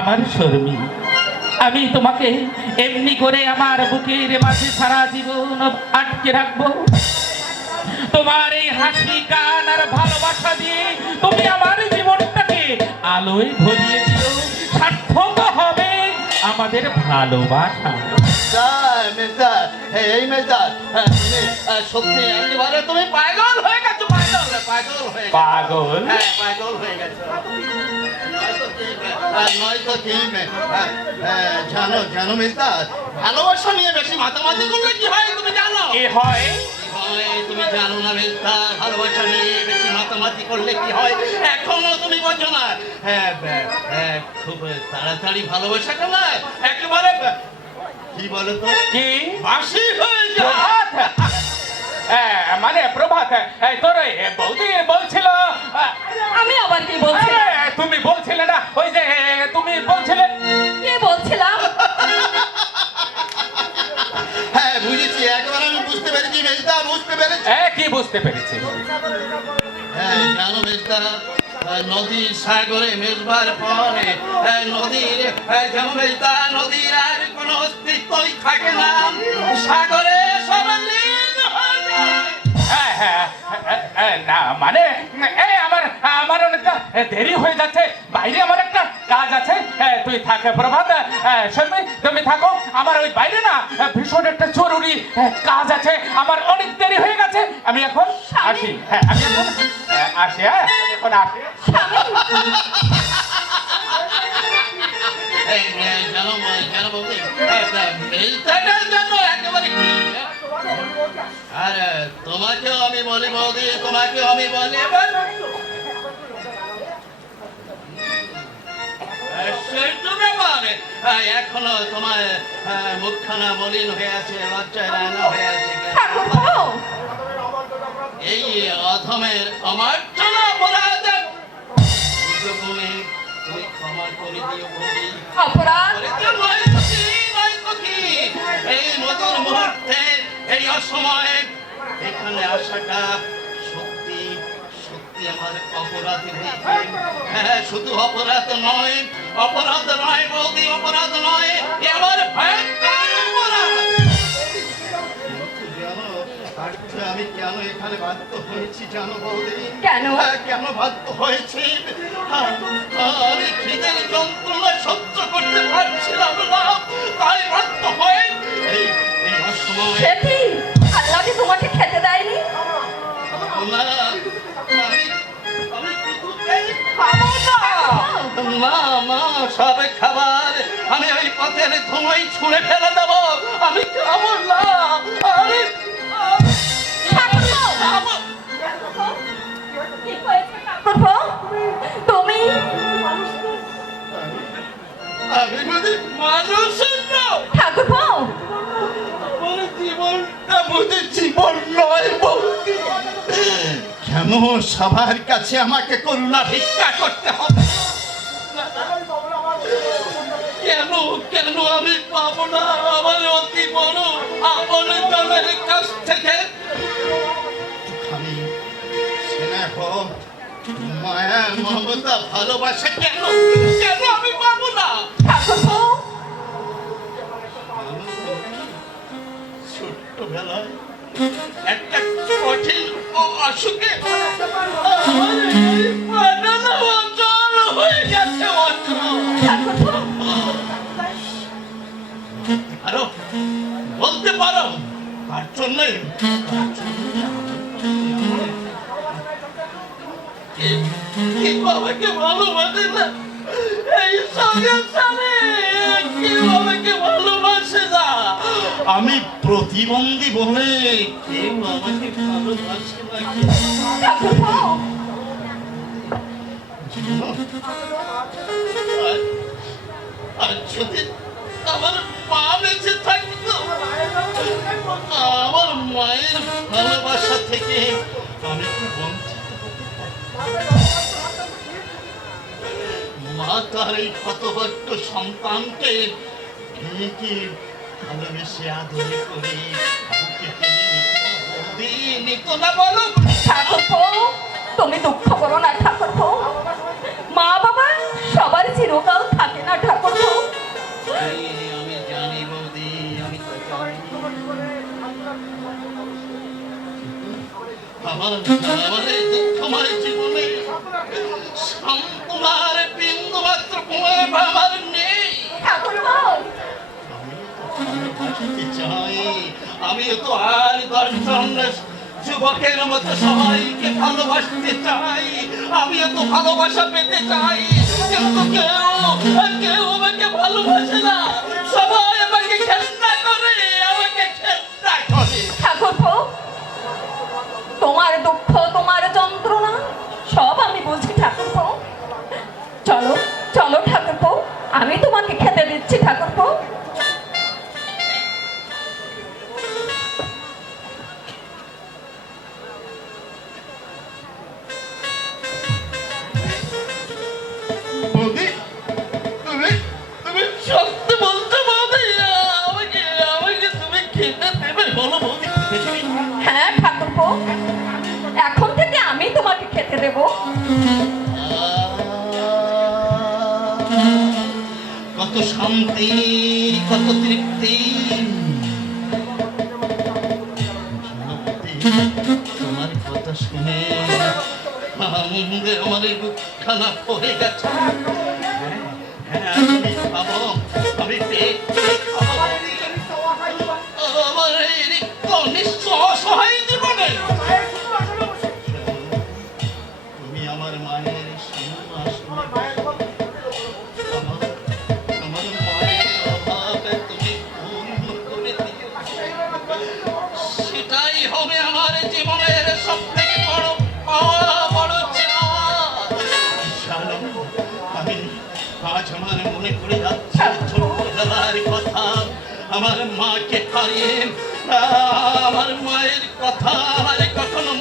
আমার শর্মী। আমি তোমাকে এমনি করে আমার বুকের মাঝে সারা জীবন আটকে রাখব। তোমার এই হাসি গান আর ভালোবাসা দিয়ে তুমি আমার জীবনটাকে আলোয় ভরিয়ে দিও। সার্থক হবে আমাদের ভালোবাসা। এই সত্যি একেবারে তুমি পাগল হয়ে গেছো পাগল পাগল হয়ে পাগল? হ্যাঁ পাগল হয়ে গেছো। নয়তো কি, আহ, নয়তো কি, আহ, আহ, জানো জানো মেজদার ভালোবাসা নিয়ে বেশি মাতামাতি করলে কি হয় তুমি জানো? এ হয়? তুমি জানো না মেজদার ভালোবাসা নিয়ে বেশি মাতামাতি করলে কি হয়? এখনও তুমি বোঝো না। হ্যাঁ বে- খুব তাড়াতাড়ি ভালোবাসাটা না একেবারে কি বলো তো কি? বাসি হয়ে যায়। মানে প্রভাত তোর বৌদি বলছিল আমি আবার কি বলছি? তুমি বলছিলে না ওই যে তুমি বলছিলে? কি বলছিলাম? হ্যাঁ বুঝেছি একবার আমি বুঝতে পেরেছি মেজদা বুঝতে পেরেছি। এ, কি বুঝতে পেরেছি? হ্যাঁ জানো মেজদা আহ, নদীর সাগরে মেজবার পরে আহ, নদীর যেমন মেজদা নদীর আর কোনো অস্তিত্বই থাকে না। সাগরে সব না মানে এই আমার আমার অনেকটা দেরি হয়ে যাচ্ছে। বাইরে আমার একটা কাজ আছে। তুই থাক প্রভাত। শর্মী তুমি থাকো। আমার ওই বাইরে না ভীষণ একটা জরুরি কাজ আছে। আমার অনেক দেরি হয়ে গেছে। আমি এখন আসি। হ্যাঁ আমি এখন আসি হ্যাঁ? এখন আসি। এই, এই, জানো আহ, আর তোমাকেও আমি বলি বৌদি তোমাকেও আমি বলি এখনও তোমার মুখখানা মলিন হয়ে আছে লজ্জায় রাঙা হয়ে আছে এই অধমের অমার্জনা অপরাধ। তুমি তুমি ক্ষমা করে দিও বৌদি। অপরাধ। এই মধুর মুহূর্তে এই অসময়ে এখানে আসাটা সত্যি সত্যি আমার অপরাধ হয়েছে। হ্যাঁ শুধু অপরাধ নয় অপরাধ নয় বৌদি অপরাধ নয় এ আমার ভয়ঙ্কর অপরাধ। কিন্তু জানো, আজকে আমি কেন এখানে বাধ্য হয়েছি জানো বৌদি? কেন? হ্যাঁ, কেন বাধ্য হয়েছি? হ্যাঁ, আমি খিদের যন্ত্রণা সহ্য করতে পারছিলাম না তাই বাধ্য হয়ে আল্লাহ কি তোমাকে খেতে দেয়নি? মা মা সব খাবার। আমি ওই পথের ধুঁয়োই ছুঁড়ে ফেলে দেবো। আমি খাব না। আমি ঠাকুরপো! খাব কি হয়েছে ঠাকুরপো? তুমি? আমি যদি মানুষের কেন সবার কাছে আমাকে করুণা ভিক্ষা করতে হবে? কেন কেন আমি পাবো না? আমার অতি বড় আপন জনের কাছ থেকে। আমি স্নেহ মায়া মমতা ভালোবাসা কেন? কেন আমি পাবো না? ছোট্টবেলায় একটা কঠিন অসুখে কি- কি বাবাকে ভালোবাসে না? কেউ আমাকে ভালোবাসে না? আমি প্রতিবন্ধী বলে আর- যদি আমার মা বেঁচে আমার মায়ের ভালোবাসা থেকে আমি মা তার এই ক্ষতবদ্ধ সন্তানকে ভালোবেসে তুমি দুঃখ করো না ঠাকুর মা বাবা, সবার চিরকাল থাকে না ঠাকুর আমি জানি বৌদি আমি তো জানি বিন্দু মাত্র আমার আমি তো আর দর্শন যুবকের মতো সবাইকে ভালোবাসতে চাই। আমি এত ভালোবাসা পেতে চাই। কিন্তু কেউ কেউ আমাকে ভালোবাসে না। সবাই আমাকে খেলনা করে, আমাকে খেলনা করে। ঠাকুর তোমার দুঃখ, তোমার যন্ত্রণা, সব আমি বুঝি শান্তি কত তৃপ্তি। তোমার কথা শুনে আমার বুকখানা পড়ে গেছে। আজ আমার মনে করে যাচ্ছে ছোটবেলার কথা। আমার মাকে হারিয়ে আমার মায়ের কথা আর কখনো